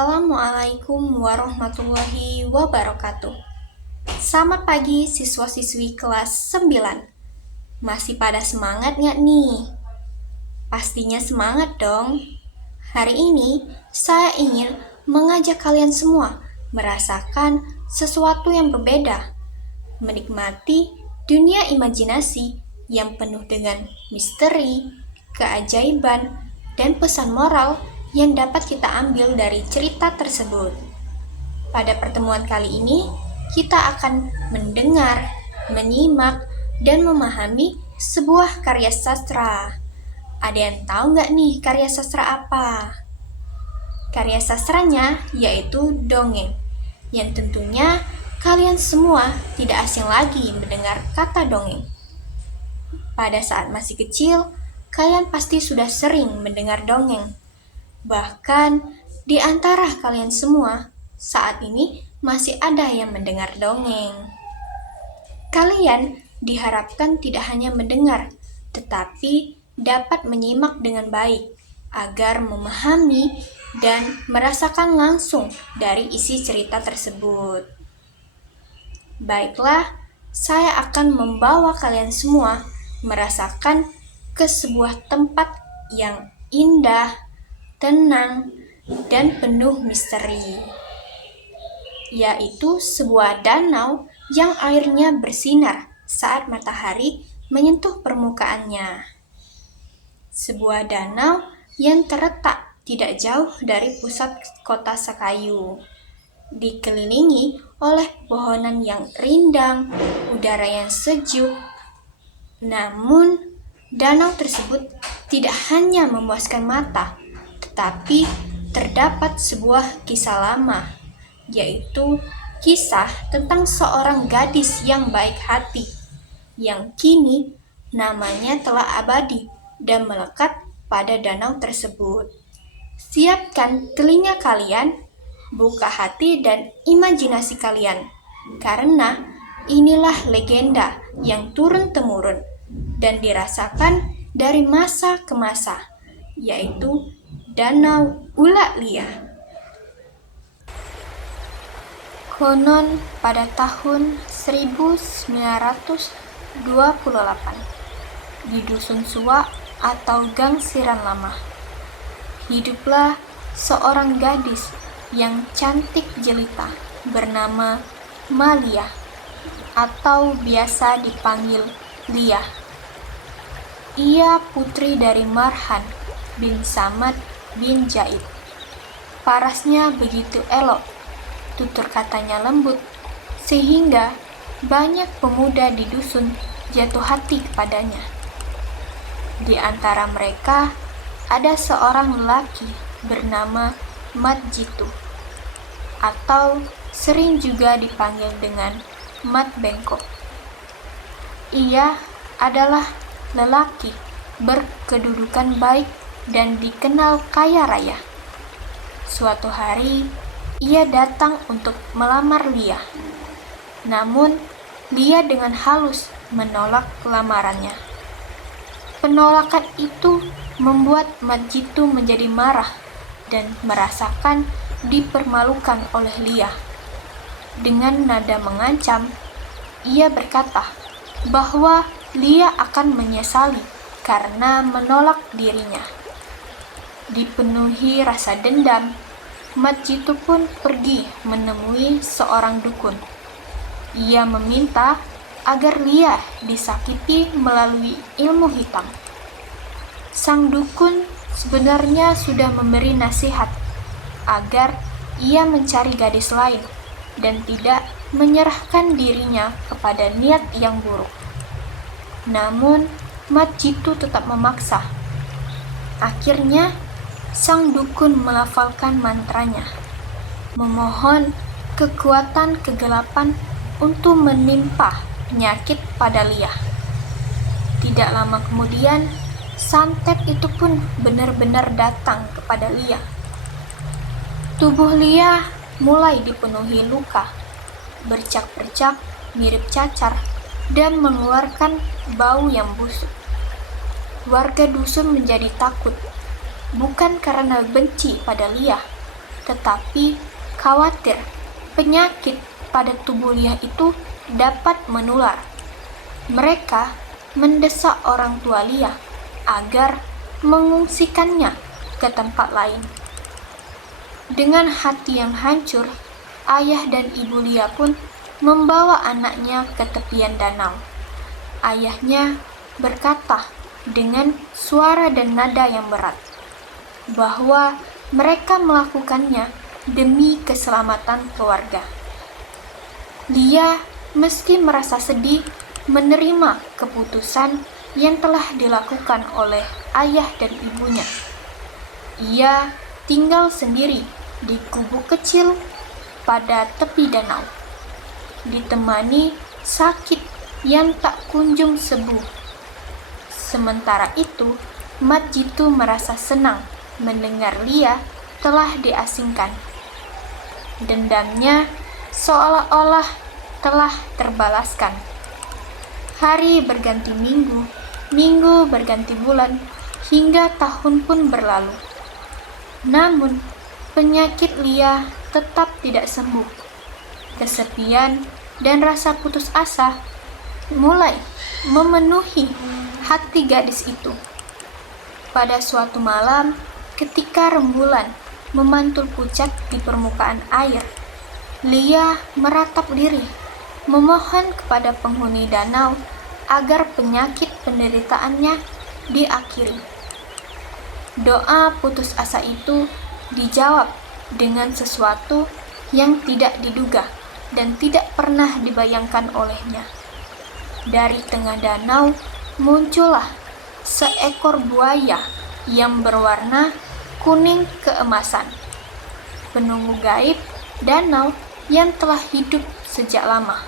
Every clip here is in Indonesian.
Assalamualaikum warahmatullahi wabarakatuh. Selamat pagi siswa-siswi kelas 9. Masih pada semangat nggak nih? Pastinya semangat dong. Hari ini saya ingin mengajak kalian semua merasakan sesuatu yang berbeda. Menikmati dunia imajinasi yang penuh dengan misteri, keajaiban, dan pesan moral yang dapat kita ambil dari cerita tersebut. Pada pertemuan kali ini, kita akan mendengar, menyimak, dan memahami sebuah karya sastra. Ada yang tahu nggak nih karya sastra apa? Karya sastranya yaitu dongeng, yang tentunya kalian semua tidak asing lagi mendengar kata dongeng. Pada saat masih kecil, kalian pasti sudah sering mendengar dongeng. Bahkan di antara kalian semua, saat ini masih ada yang mendengar dongeng. Kalian diharapkan tidak hanya mendengar, tetapi dapat menyimak dengan baik, agar memahami dan merasakan langsung dari isi cerita tersebut. Baiklah, saya akan membawa kalian semua merasakan ke sebuah tempat yang indah, tenang, dan penuh misteri, yaitu sebuah danau yang airnya bersinar saat matahari menyentuh permukaannya. Sebuah danau yang terletak tidak jauh dari pusat kota Sakayu, dikelilingi oleh pepohonan yang rindang, udara yang sejuk. Namun, danau tersebut tidak hanya memuaskan mata, tetapi terdapat sebuah kisah lama, yaitu kisah tentang seorang gadis yang baik hati, yang kini namanya telah abadi dan melekat pada danau tersebut. Siapkan telinga kalian, buka hati dan imajinasi kalian, karena inilah legenda yang turun-temurun dan dirasakan dari masa ke masa, yaitu Danau Ula Lia. Konon pada tahun 1928, di Dusun Suwa atau Gang Siran Lama, hiduplah seorang gadis yang cantik jelita bernama Malia, atau biasa dipanggil Lia. Ia putri dari Marhan bin Samad bin Jaid. Parasnya begitu elok, tutur katanya lembut, sehingga banyak pemuda di dusun jatuh hati kepadanya. Di antara mereka ada seorang lelaki bernama Mat Jitu, atau sering juga dipanggil dengan Mat Bengkok. Ia adalah lelaki berkedudukan baik dan dikenal kaya raya. Suatu hari, ia datang untuk melamar Lia. Namun, Lia dengan halus menolak lamarannya. Penolakan itu membuat Mat Jitu menjadi marah dan merasakan dipermalukan oleh Lia. Dengan nada mengancam, ia berkata bahwa Lia akan menyesali karena menolak dirinya. Dipenuhi rasa dendam, Mat Jitu pun pergi menemui seorang dukun. Ia meminta agar Lia disakiti melalui ilmu hitam. Sang dukun sebenarnya sudah memberi nasihat agar ia mencari gadis lain dan tidak menyerahkan dirinya kepada niat yang buruk. Namun, Mat Jitu tetap memaksa. Akhirnya, sang dukun melafalkan mantranya, memohon kekuatan kegelapan untuk menimpa penyakit pada Lia. Tidak lama kemudian, santet itu pun benar-benar datang kepada Lia. Tubuh Lia mulai dipenuhi luka, bercak-bercak mirip cacar, dan mengeluarkan bau yang busuk. Warga dusun menjadi takut, bukan karena benci pada Lia, tetapi khawatir penyakit pada tubuh Lia itu dapat menular. Mereka mendesak orang tua Lia agar mengungsikannya ke tempat lain. Dengan hati yang hancur, ayah dan ibu Lia pun membawa anaknya ke tepian danau. Ayahnya berkata dengan suara dan nada yang berat bahwa mereka melakukannya demi keselamatan keluarga. Lia meski merasa sedih menerima keputusan yang telah dilakukan oleh ayah dan ibunya. Ia tinggal sendiri di gubuk kecil pada tepi danau, ditemani sakit yang tak kunjung sembuh. Sementara itu, Mat Jitu merasa senang mendengar Lia telah diasingkan. Dendamnya seolah-olah telah terbalaskan. Hari berganti minggu, minggu berganti bulan, hingga tahun pun berlalu. Namun, penyakit Lia tetap tidak sembuh. Kesepian dan rasa putus asa mulai memenuhi hati gadis itu. Pada suatu malam, ketika rembulan memantul pucat di permukaan air, Lia meratap diri, memohon kepada penghuni danau agar penyakit penderitaannya diakhiri. Doa putus asa itu dijawab dengan sesuatu yang tidak diduga dan tidak pernah dibayangkan olehnya. Dari tengah danau muncullah seekor buaya yang berwarna kuning keemasan, penunggu gaib danau yang telah hidup sejak lama.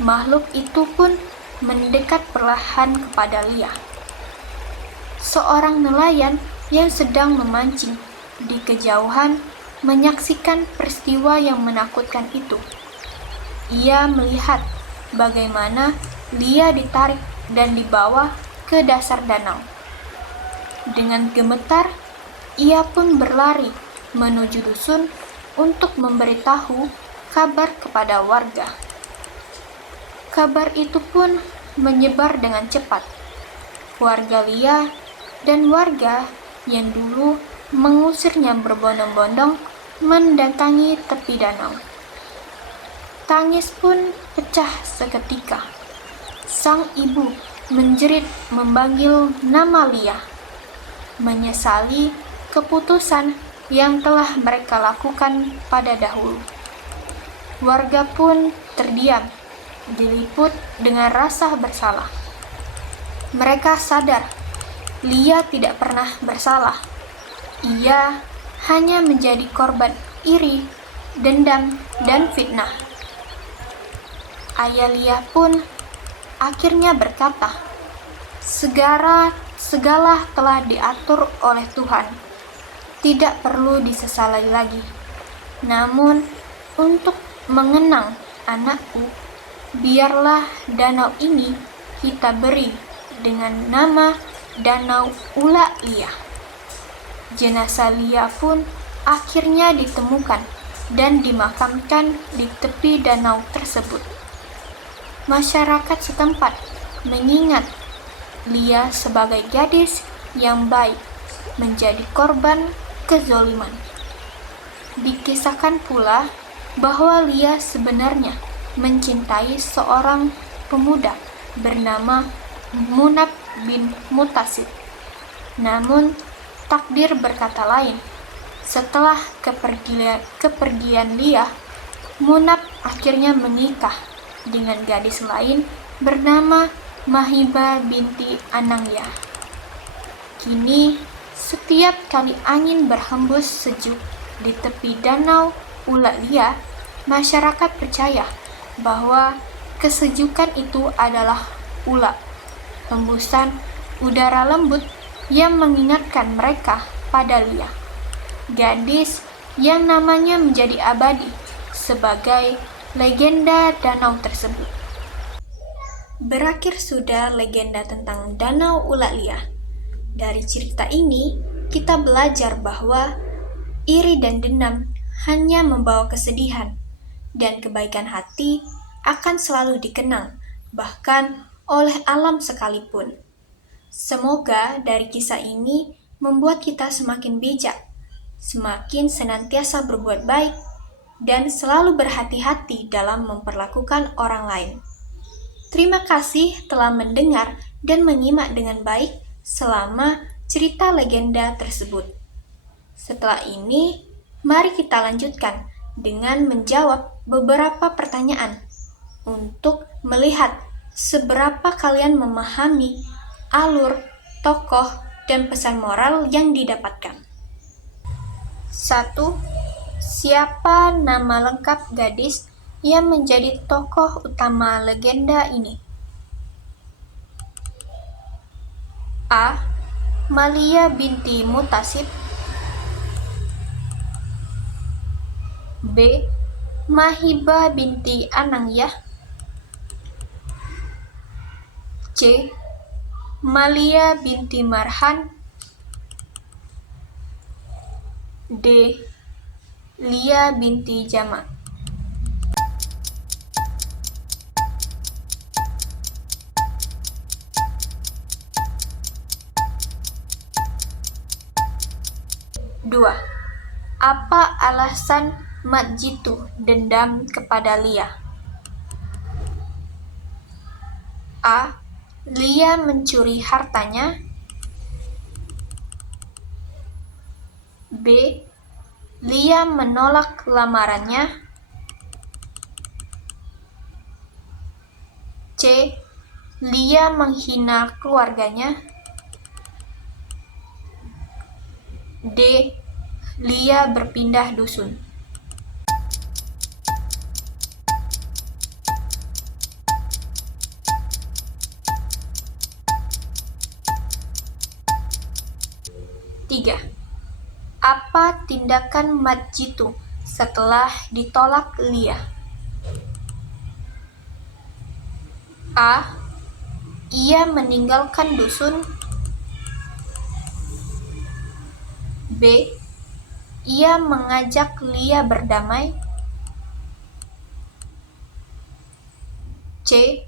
Makhluk itu pun mendekat perlahan kepada Lia. Seorang nelayan yang sedang memancing di kejauhan menyaksikan peristiwa yang menakutkan itu. Ia melihat bagaimana Lia ditarik dan dibawa ke dasar danau. Dengan gemetar, ia pun berlari menuju dusun untuk memberitahu kabar kepada warga. Kabar itu pun menyebar dengan cepat. Warga Lia dan warga yang dulu mengusirnya berbondong-bondong mendatangi tepi danau. Tangis pun pecah seketika. Sang ibu menjerit memanggil nama Lia, menyesali keputusan yang telah mereka lakukan pada dahulu. Warga pun terdiam, diliput dengan rasa bersalah. Mereka sadar Lia tidak pernah bersalah. Ia hanya menjadi korban iri, dendam, dan fitnah. Ayah Lia pun akhirnya berkata, segala telah diatur oleh Tuhan, tidak perlu disesali lagi. Namun, untuk mengenang anakku, biarlah danau ini kita beri dengan nama Danau Ula Lia. Jenazah Lia pun akhirnya ditemukan dan dimakamkan di tepi danau tersebut. Masyarakat setempat mengingat Lia sebagai gadis yang baik menjadi korban kezoliman. Dikisahkan pula bahwa Lia sebenarnya mencintai seorang pemuda bernama Munab bin Mutasid. Namun takdir berkata lain. Setelah kepergian Lia, Munab akhirnya menikah dengan gadis lain bernama Mahibah binti Anangya. Kini, setiap kali angin berhembus sejuk di tepi danau Ula Lia, masyarakat percaya bahwa kesejukan itu adalah ula, hembusan udara lembut yang mengingatkan mereka pada Lia, gadis yang namanya menjadi abadi sebagai legenda danau tersebut. Berakhir sudah legenda tentang Danau Ula Lia. Dari cerita ini, kita belajar bahwa iri dan dendam hanya membawa kesedihan, dan kebaikan hati akan selalu dikenang, bahkan oleh alam sekalipun. Semoga dari kisah ini membuat kita semakin bijak, semakin senantiasa berbuat baik, dan selalu berhati-hati dalam memperlakukan orang lain. Terima kasih telah mendengar dan menyimak dengan baik selama cerita legenda tersebut. Setelah ini, mari kita lanjutkan dengan menjawab beberapa pertanyaan untuk melihat seberapa kalian memahami alur, tokoh, dan pesan moral yang didapatkan. 1. Siapa nama lengkap gadis yang menjadi tokoh utama legenda ini? A. Malia binti Mutasib. B. Mahibah binti Anangyah. C. Malia binti Marhan. D. Lia binti Jama. Dua. Apa alasan Mat Jitu dendam kepada Lia? A. Lia mencuri hartanya. B. Lia menolak lamarannya. C. Lia menghina keluarganya. D. Lia berpindah dusun. Tiga. Apa tindakan Mat Jitu setelah ditolak Lia? A. Ia meninggalkan dusun. B. Ia mengajak Lia berdamai. C.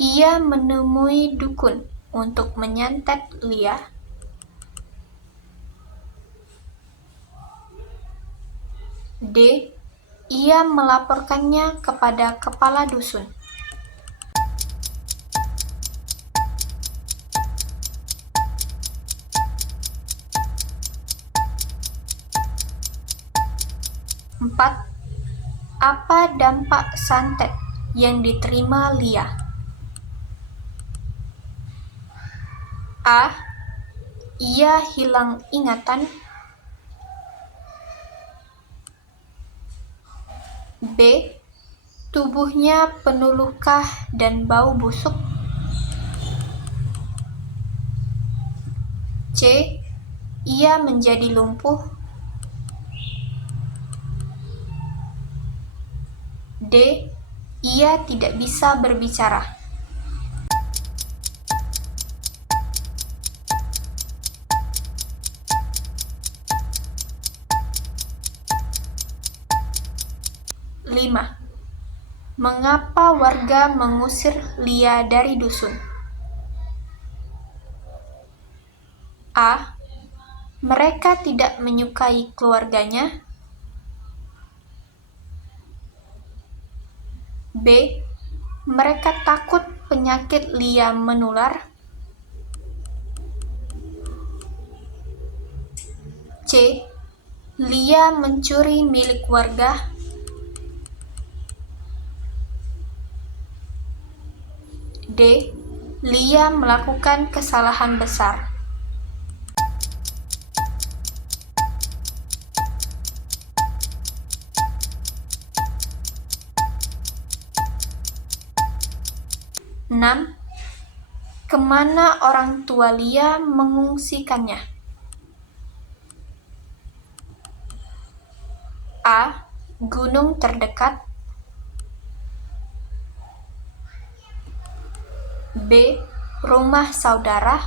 Ia menemui dukun untuk menyantet Lia. D. Ia melaporkannya kepada kepala dusun. Empat. Apa dampak santet yang diterima Lia? A. Ia hilang ingatan. B. Tubuhnya penuh luka dan bau busuk. C. Ia menjadi lumpuh. D. Ia tidak bisa berbicara. Lima. Mengapa warga mengusir Lia dari dusun? A. Mereka tidak menyukai keluarganya. B. Mereka takut penyakit Lia menular. C. Lia mencuri milik warga. D. Lia melakukan kesalahan besar. Enam. Kemana orang tua Lia mengungsikannya? A. Gunung terdekat. B. Rumah saudara.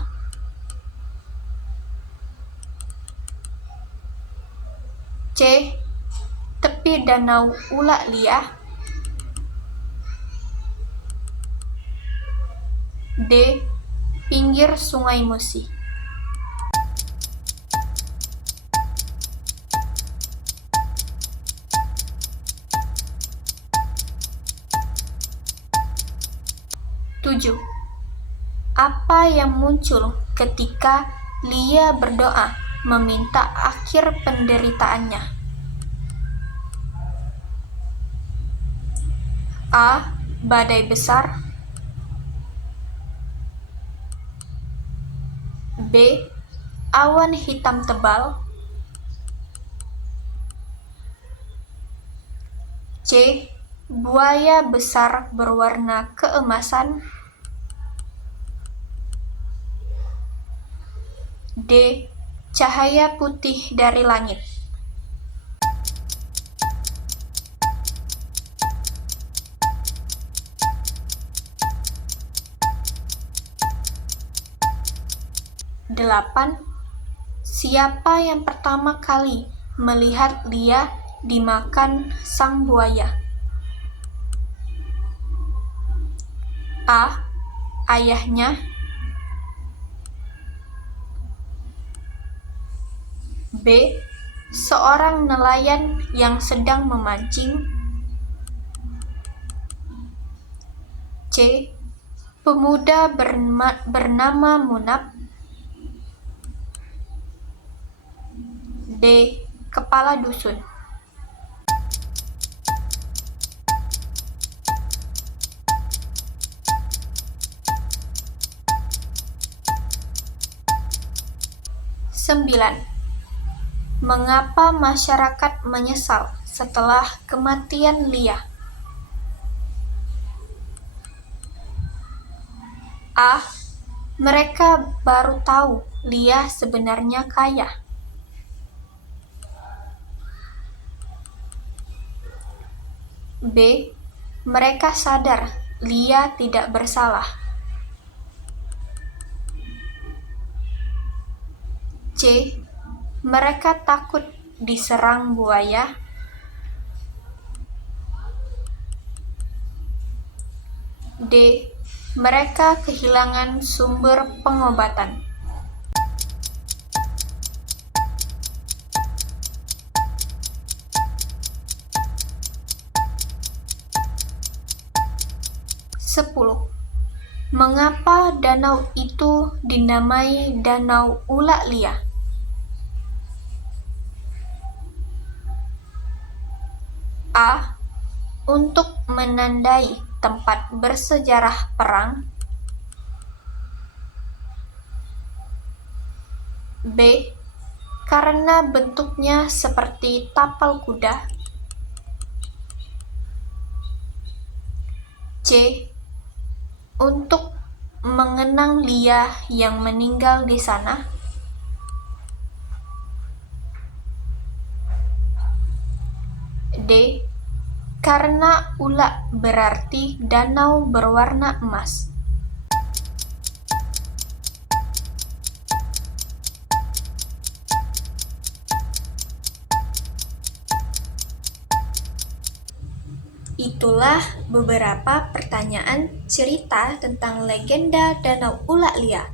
C. Danau Ula Lia? D. Pinggir Sungai Musi. Tujuh. Apa yang muncul ketika Lia berdoa meminta akhir penderitaannya? A. Badai besar. B. Awan hitam tebal. C. Buaya besar berwarna keemasan. D. Cahaya putih dari langit. Delapan. Siapa yang pertama kali melihat Lia dimakan sang buaya? A. Ayahnya. B. Seorang nelayan yang sedang memancing. C. Pemuda bernama Munab. D. Kepala dusun. Sembilan. Mengapa masyarakat menyesal setelah kematian Lia? A. Mereka baru tahu Lia sebenarnya kaya. B. Mereka sadar Lia tidak bersalah. C. Mereka takut diserang buaya. D. Mereka kehilangan sumber pengobatan. Sepuluh. Mengapa danau itu dinamai Danau Ula Lia? A. Untuk menandai tempat bersejarah perang. B. Karena bentuknya seperti tapal kuda. C. Untuk mengenang Lia yang meninggal di sana. D. Karena Ula berarti danau berwarna emas. Itulah beberapa pertanyaan cerita tentang legenda Danau Ula Lia.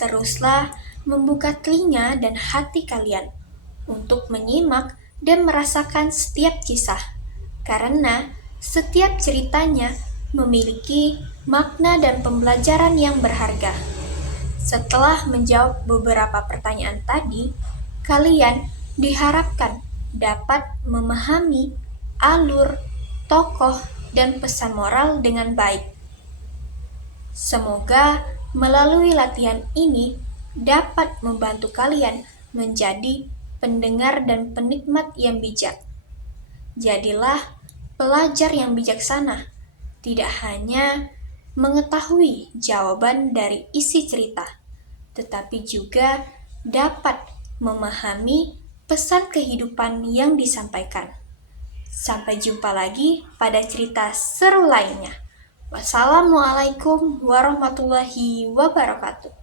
Teruslah membuka telinga dan hati kalian untuk menyimak dan merasakan setiap kisah, karena setiap ceritanya memiliki makna dan pembelajaran yang berharga. Setelah menjawab beberapa pertanyaan tadi, kalian diharapkan dapat memahami alur, tokoh, dan pesan moral dengan baik. Semoga melalui latihan ini dapat membantu kalian menjadi pendengar dan penikmat yang bijak. Jadilah pelajar yang bijaksana, tidak hanya mengetahui jawaban dari isi cerita, tetapi juga dapat memahami pesan kehidupan yang disampaikan. Sampai jumpa lagi pada cerita seru lainnya. Wassalamualaikum warahmatullahi wabarakatuh.